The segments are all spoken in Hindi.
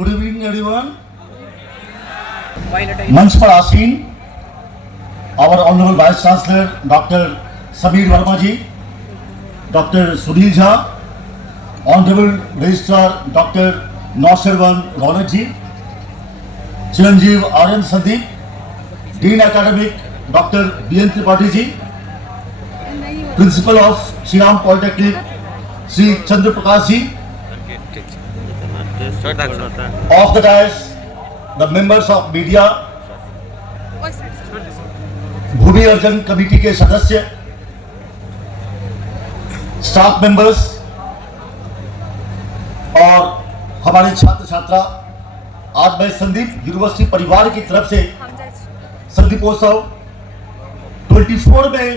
Good evening everyone. मंच पर आसीन our honourable vice chancellor doctor Sameer Verma ji, doctor Sunil Jha, honourable registrar doctor Nausharwan Raunak ji, Chiranjeev Aryan Sandeep, dean academic doctor BN Tripathi ji, principal of Shri Ram polytechnic Shri Chandra Prakash ji, of the dais the members of media, भूमि अर्जन कमेटी के सदस्य, स्टाफ मेंबर्स और हमारे छात्र छात्रा, आज मैं संदीप यूनिवर्सिटी परिवार की तरफ से संदीपोत्सव 24 में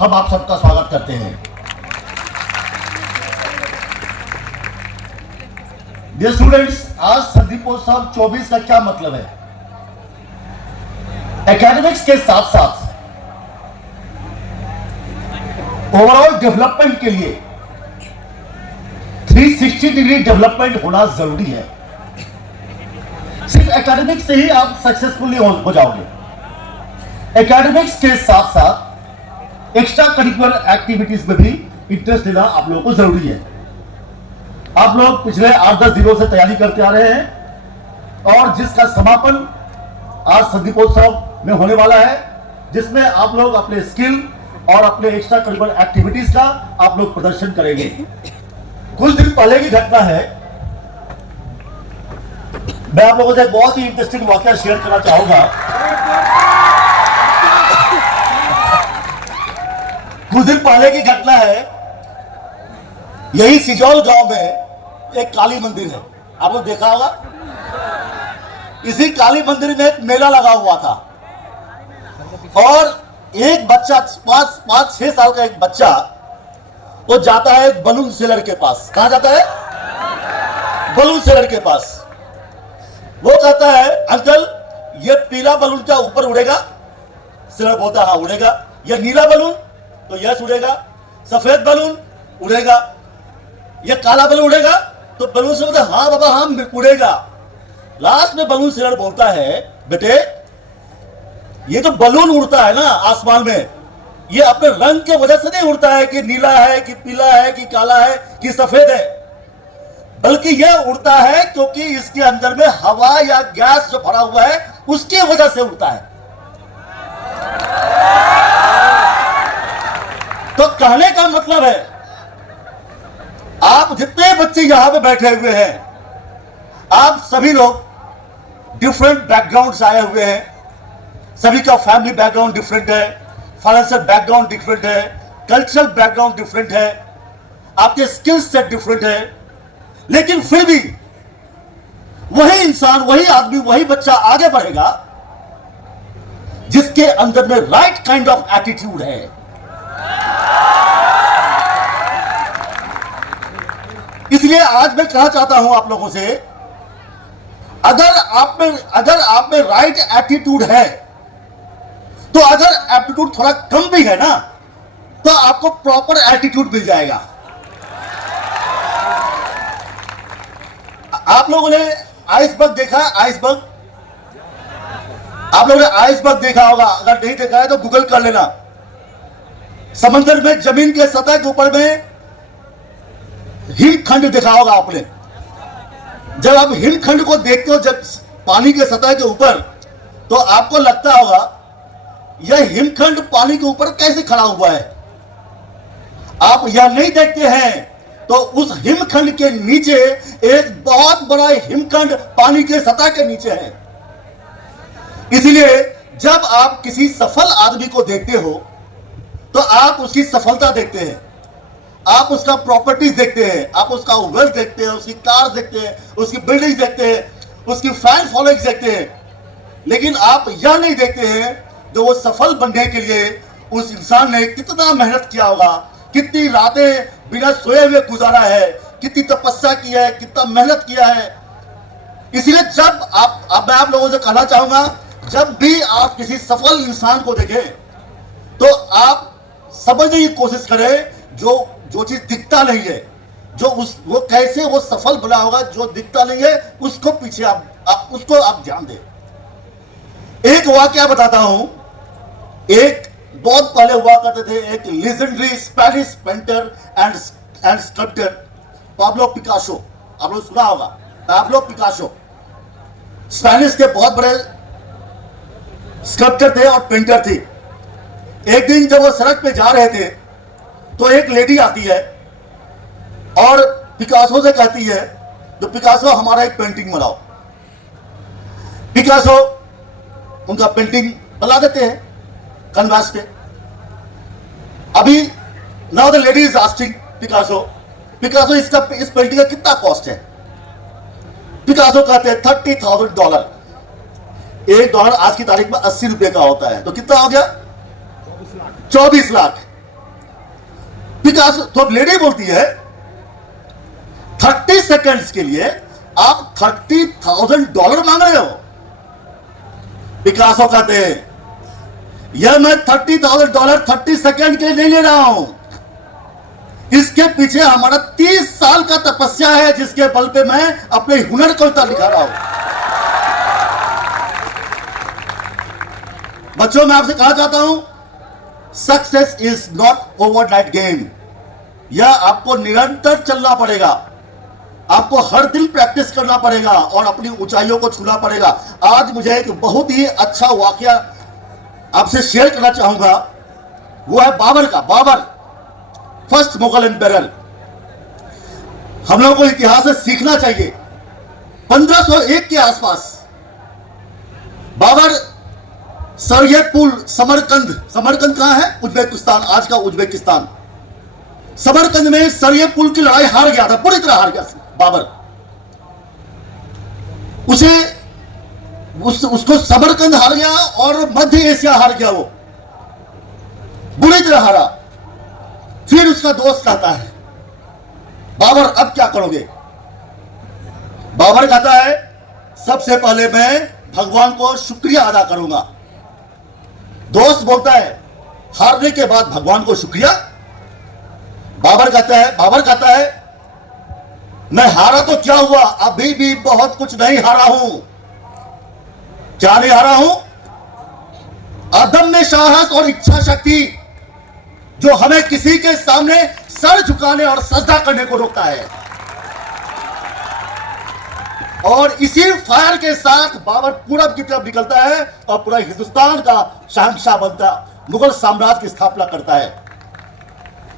हम आप सबका स्वागत करते हैं। डियर स्टूडेंट्स, आज संदीपोत्सव 24 का क्या मतलब है? एकेडमिक्स के साथ साथ ओवरऑल डेवलपमेंट के लिए 360 डिग्री डेवलपमेंट होना जरूरी है। सिर्फ एकेडमिक्स से ही आप सक्सेसफुल हो जाओगे। एकेडमिक्स के साथ साथ एक्स्ट्रा करिकुलर एक्टिविटीज में भी इंटरेस्ट लेना आप लोगों को जरूरी है। आप लोग पिछले 8-10 दिनों से तैयारी करते आ रहे हैं और जिसका समापन आज संदीपोत्सव में होने वाला है, जिसमें आप लोग अपने स्किल और अपने एक्स्ट्रा करिकुलर एक्टिविटीज का आप लोग प्रदर्शन करेंगे। कुछ दिन पहले की घटना है, मैं आप लोगों से बहुत ही इंटरेस्टिंग वाकया शेयर करना चाहूंगा। कुछ दिन पहले की घटना है, यही सिजौल गांव में एक काली मंदिर है, आप लोग देखा होगा। इसी काली मंदिर में एक मेला लगा हुआ था और एक बच्चा 5-6 साल का एक बच्चा वो जाता है एक बलून सेलर के पास। कहां जाता है? बलून सेलर के पास। वो कहता है, अंकल ये पीला बलून क्या ऊपर उड़ेगा? सेलर बोलता है हाँ उड़ेगा। ये नीला बलून? तो यस उड़ेगा। सफेद बलून? उड़ेगा। ये काला बलून उड़ेगा? तो बलून से बोलता हाँ बाबा हाँ उड़ेगा। लास्ट में बलून सेलर बोलता है, बेटे ये तो बलून उड़ता है ना आसमान में, ये अपने रंग के वजह से नहीं उड़ता है कि नीला है कि पीला है कि काला है कि सफेद है, बल्कि यह उड़ता है क्योंकि इसके अंदर में हवा या गैस जो भरा हुआ है उसकी वजह से उड़ता है। तो कहने का मतलब है, आप जितने बच्चे यहां पे बैठे हुए हैं, आप सभी लोग डिफरेंट बैकग्राउंड से आए हुए हैं। सभी का फैमिली बैकग्राउंड डिफरेंट है, फाइनेंशियल बैकग्राउंड डिफरेंट है, कल्चरल बैकग्राउंड डिफरेंट है, आपके स्किल सेट डिफरेंट है, लेकिन फिर भी वही इंसान, वही आदमी, वही बच्चा आगे बढ़ेगा जिसके अंदर में राइट काइंड ऑफ एटीट्यूड है। इसलिए आज मैं कहना चाहता हूं आप लोगों से, अगर आप में राइट एटीट्यूड है, तो अगर एप्टीट्यूड थोड़ा कम भी है ना, तो आपको प्रॉपर एटीट्यूड मिल जाएगा। आप लोगों ने आइसबर्ग देखा? आइसबर्ग, आप लोगों ने आइसबर्ग देखा होगा, अगर नहीं देखा है तो गूगल कर लेना। समंदर में जमीन के सतह के ऊपर में हिमखंड देखा होगा आपने। जब आप हिमखंड को देखते हो जब पानी के सतह के ऊपर, तो आपको लगता होगा यह हिमखंड पानी के ऊपर कैसे खड़ा हुआ है। आप यह नहीं देखते हैं तो उस हिमखंड के नीचे एक बहुत बड़ा हिमखंड पानी के सतह के नीचे है। इसलिए जब आप किसी सफल आदमी को देखते हो तो आप उसकी सफलता देखते हैं, आप उसका प्रॉपर्टीज देखते हैं, आप उसका वेल्थ देखते हैं, उसकी कार देखते हैं, उसकी बिल्डिंग देखते हैं, उसकी फैन फॉलोइंग देखते हैं, लेकिन आप यह नहीं देखते हैं जो वो सफल बनने के लिए उस इंसान ने कितना मेहनत किया होगा, कितनी रातें बिना सोए हुए गुजारा है, कितनी तपस्या की है, कितना मेहनत किया है। इसलिए जब मैं आप लोगों से कहना चाहूंगा, जब भी आप किसी सफल इंसान को देखें तो आप समझने की कोशिश करें जो चीज दिखता नहीं है, वो कैसे वो सफल बना होगा, जो दिखता नहीं है उसको पीछे उसको आप ध्यान दें। एक वाकया बताता हूं। एक बहुत पहले हुआ करते थे एक legendary Spanish painter and sculptor Pablo Picasso. आप लोग सुना होगा, पाब्लो पिकासो स्पेनिश के बहुत बड़े स्कल्पटर थे और पेंटर थे। एक दिन जब वो सड़क पे जा रहे थे तो एक लेडी आती है और पिकासो से कहती है, तो पिकासो हमारा एक पेंटिंग बनाओ। पिकासो उनका पेंटिंग बना देते हैं कैनवास पे। अभी now the lady is asking Picasso इस पेंटिंग का कितना कॉस्ट है? पिकासो कहते हैं $30,000। $1 आज की तारीख में 80 रुपए का होता है, तो कितना हो गया? 24 लाख। पिकासो तो लेडी बोलती है 30 सेकंड्स के लिए आप $30,000 मांग रहे हो? पिकासो कहते हैं यह मैं $30,000 30 सेकंड के लिए नहीं ले रहा हूं, इसके पीछे हमारा 30 साल का तपस्या है, जिसके बल पे मैं अपने हुनर को दिखा रहा हूं। बच्चों, मैं आपसे कहना चाहता हूं, success is not overnight game. यह आपको निरंतर चलना पड़ेगा, आपको हर दिन प्रैक्टिस करना पड़ेगा और अपनी ऊंचाइयों को छूना पड़ेगा। आज मुझे एक बहुत ही अच्छा वाकया आपसे शेयर करना चाहूंगा। वो है बाबर का। Babur first Mughal empire. हम लोगों को इतिहास से सीखना चाहिए। 1501 के आसपास बाबर सरयपुल समरकंद कहां है? उज्बेकिस्तान, आज का उज्बेकिस्तान। समरकंद में सरयपुल की लड़ाई हार गया था, पूरी तरह हार गया बाबर। उसको समरकंद हार गया और मध्य एशिया हार गया, वो बुरी तरह हारा। फिर उसका दोस्त कहता है, बाबर अब क्या करोगे? बाबर कहता है सबसे पहले मैं भगवान को शुक्रिया अदा करूंगा। दोस्त बोलता है हारने के बाद भगवान को शुक्रिया? बाबर कहता है मैं हारा तो क्या हुआ, अभी भी बहुत कुछ नहीं हारा हूं। क्या नहीं हारा हूं? अदम्य साहस और इच्छा शक्ति, जो हमें किसी के सामने सर झुकाने और सजदा करने को रोकता है। और इसी फायर के साथ बाबर पूरब की तरफ निकलता है और पूरा हिंदुस्तान का शहंशाह बनता, मुगल साम्राज्य की स्थापना करता है।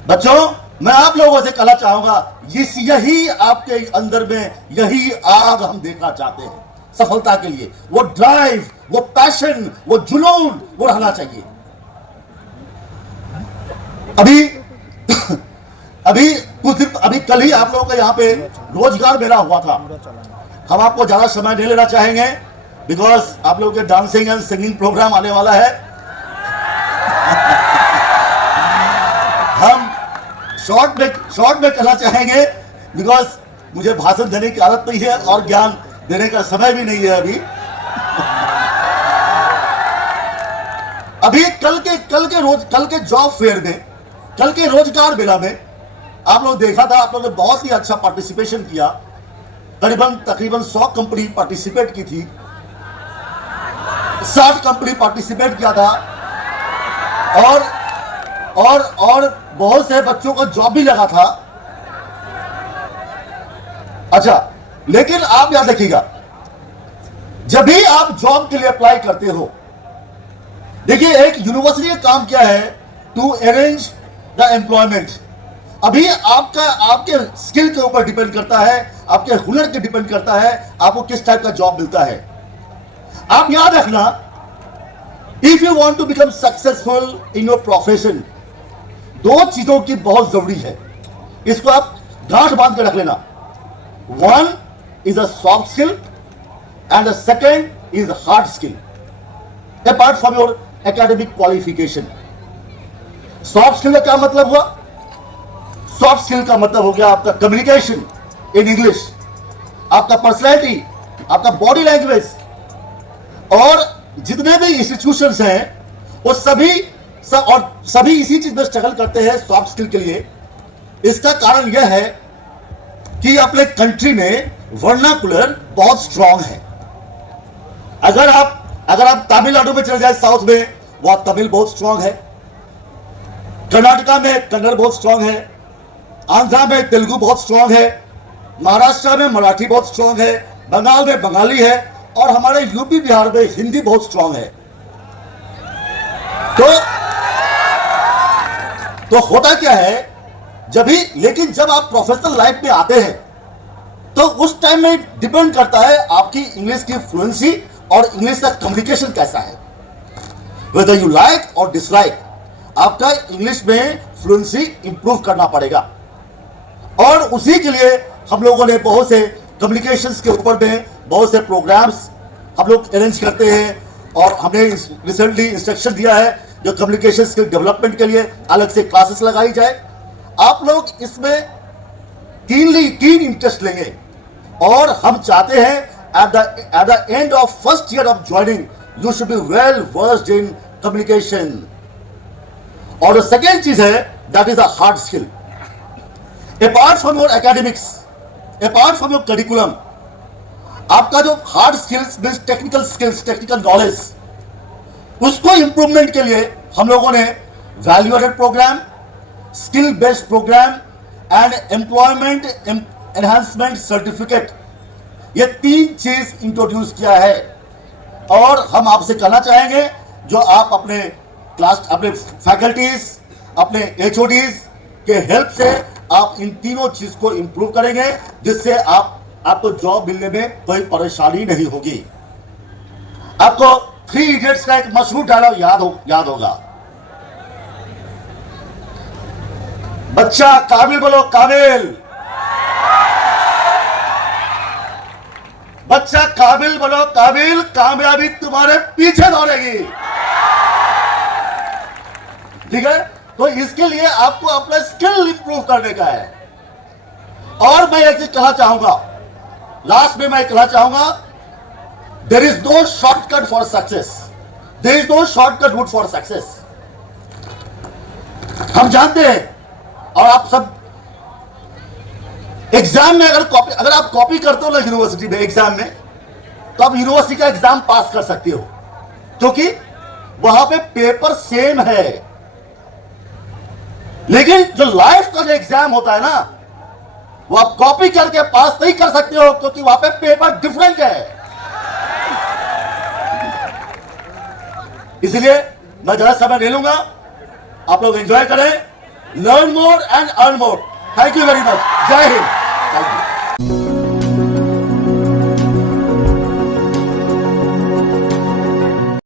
बच्चों, मैं आप लोगों से कहना चाहूंगा, यही आपके अंदर में यही आग हम देखना चाहते हैं सफलता के लिए। वो ड्राइव, वो पैशन, वो जुनून, वो रहना चाहिए। अभी कल ही आप लोगों का यहाँ पे रोजगार मेला हुआ था। हम आपको ज्यादा समय नहीं लेना चाहेंगे, बिकॉज आप लोगों के डांसिंग एंड सिंगिंग प्रोग्राम आने वाला है। हम शॉर्ट में कहना चाहेंगे, बिकॉज मुझे भाषण देने की आदत नहीं है और ज्ञान देने का समय भी नहीं है। अभी कल के जॉब फेयर में, कल के रोजगार मेला में आप लोग देखा था, आप लोगों ने बहुत ही अच्छा पार्टिसिपेशन किया। तकरीबन 100 कंपनी पार्टिसिपेट की थी, 60 कंपनी पार्टिसिपेट किया था और बहुत से बच्चों को जॉब भी लगा था। अच्छा, लेकिन आप याद रखिएगा, जब भी आप जॉब के लिए अप्लाई करते हो, देखिए एक यूनिवर्सिटी का काम क्या है, टू अरेंज द एम्प्लॉयमेंट। अभी आपके स्किल के ऊपर डिपेंड करता है, आपके हुनर के डिपेंड करता है आपको किस टाइप का जॉब मिलता है। आप याद रखना, if you want to become successful in your profession, 2 चीजों की बहुत जरूरी है, इसको आप गांठ बांध के रख लेना। One is a soft skill and the second is hard skill, apart from your academic qualification. Soft skill का क्या मतलब हुआ? सॉफ्ट स्किल का मतलब हो गया आपका कम्युनिकेशन इन इंग्लिश, आपका पर्सनैलिटी, आपका बॉडी लैंग्वेज। और जितने भी इंस्टीट्यूशंस हैं वो सभी इसी चीज में स्ट्रगल करते हैं सॉफ्ट स्किल के लिए। इसका कारण यह है कि अपने कंट्री में वर्नाकुलर बहुत स्ट्रांग है। अगर आप तमिलनाडु में चले जाए साउथ में, वह तमिल बहुत स्ट्रांग है। कर्नाटका में कन्नड़ बहुत स्ट्रांग है। आंध्रा में तेलुगु बहुत स्ट्रांग है। महाराष्ट्र में मराठी बहुत स्ट्रांग है। बंगाल में बंगाली है। और हमारे यूपी बिहार में हिंदी बहुत स्ट्रांग है। तो होता क्या है, लेकिन जब आप प्रोफेशनल लाइफ में आते हैं तो उस टाइम में डिपेंड करता है आपकी इंग्लिश की फ्लुएंसी और इंग्लिश का कम्युनिकेशन कैसा है। वेदर यू लाइक और डिसलाइक, आपका इंग्लिश में फ्लुएंसी इंप्रूव करना पड़ेगा। और उसी के लिए हम लोगों ने बहुत से कम्युनिकेशंस के ऊपर में बहुत से प्रोग्राम्स हम लोग अरेंज करते हैं। और हमने रिसेंटली इंस्ट्रक्शन दिया है जो कम्युनिकेशन स्किल डेवलपमेंट के लिए अलग से क्लासेस लगाई जाए। आप लोग इसमें कीन इंटरेस्ट लेंगे और हम चाहते हैं at the end of first year of joining you should be well versed in communication. और सेकेंड चीज है that is a hard skill. Apart from your academics, apart from your curriculum, आपका जो hard skills means technical skills, technical knowledge, उसको इंप्रूवमेंट के लिए हम लोगों ने value added program, skill based program and employment enhancement certificate, ये 3 चीज इंट्रोड्यूस किया है। और हम आपसे कहना चाहेंगे जो आप अपने फैकल्टीज, अपने एचओडीज के हेल्प से आप इन तीनों चीज को इंप्रूव करेंगे, जिससे आपको जॉब मिलने में कोई परेशानी नहीं होगी। आपको 3 इडियट्स का एक मशहूर डायलॉग याद होगा, बच्चा काबिल बोलो काबिल, बच्चा काबिल बोलो काबिल, कामयाबी तुम्हारे पीछे दौड़ेगी। ठीक है, तो इसके लिए आपको अपना स्किल इंप्रूव करने का है। और मैं ऐसे कहना चाहूंगा, लास्ट में मैं कहना चाहूंगा, there is no shortcut for success, there is no shortcut route for success. हम जानते हैं और आप सब एग्जाम में अगर आप कॉपी करते हो ना यूनिवर्सिटी में एग्जाम में, तो आप यूनिवर्सिटी का एग्जाम पास कर सकते हो, क्योंकि वहां पे पेपर सेम है। लेकिन जो लाइफ का जो एग्जाम होता है ना, वो आप कॉपी करके पास नहीं कर सकते हो, क्योंकि वहां पे पेपर डिफरेंट है। इसलिए मैं ज्यादा समय ले लूंगा, आप लोग एंजॉय करें, learn more and earn more. Thank you very much. जय हिंद।